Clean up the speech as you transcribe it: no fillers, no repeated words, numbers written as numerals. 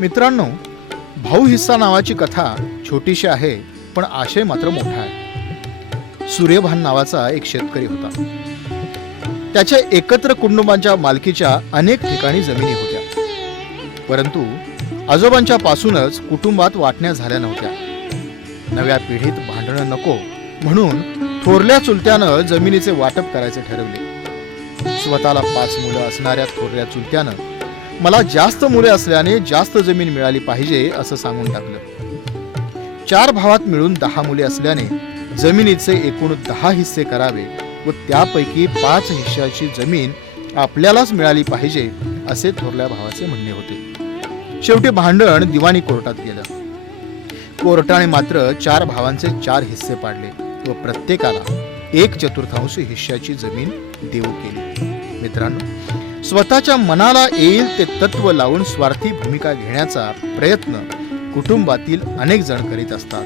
मित्रांनो, भाऊ हिस्सा नावाची कथा छोटीशी आहे, पण आशय मात्र मोठा आहे. सूर्यभान नावाचा एक शेतकरी होता. त्याच्या एकत्र कुटुंबांच्या मालकीच्या अनेक ठिकाणी जमिनी होत्या, परंतु आजोबांच्या पासूनच कुटुंबात वाटण्या झाल्या नव्हत्या. नव्या पिढीत भांडणं नको म्हणून थोरल्या चुलत्यानं जमिनीचे वाटप करायचे ठरवले. स्वतःला 5 मुलं असणाऱ्या थोरल्या चुलत्यानं मला जास्त मुले असल्याने जास्त जमीन मिळाली पाहिजे असं सांगून टाकलं. 4 भावात मिळून 10 मुले असल्याने जमिनीचे एकूण 10 हिस्से करावे व त्यापैकी 5 हिस्साची जमीन आपल्यालाच मिळाली पाहिजे असे थोरल्या भावाचे म्हणणे होते. शेवटी भांडण दिवाणी कोर्टात गेलं. कोर्टाने मात्र 4 भावांचे 4 हिस्से पाडले व प्रत्येकाला 1/4 हिस्साची जमीन देऊ केली. मित्रांनो, स्वतःच्या मनाला येईल ते तत्व लावून स्वार्थी भूमिका घेण्याचा प्रयत्न कुटुंबातील अनेक जण करीत असतात.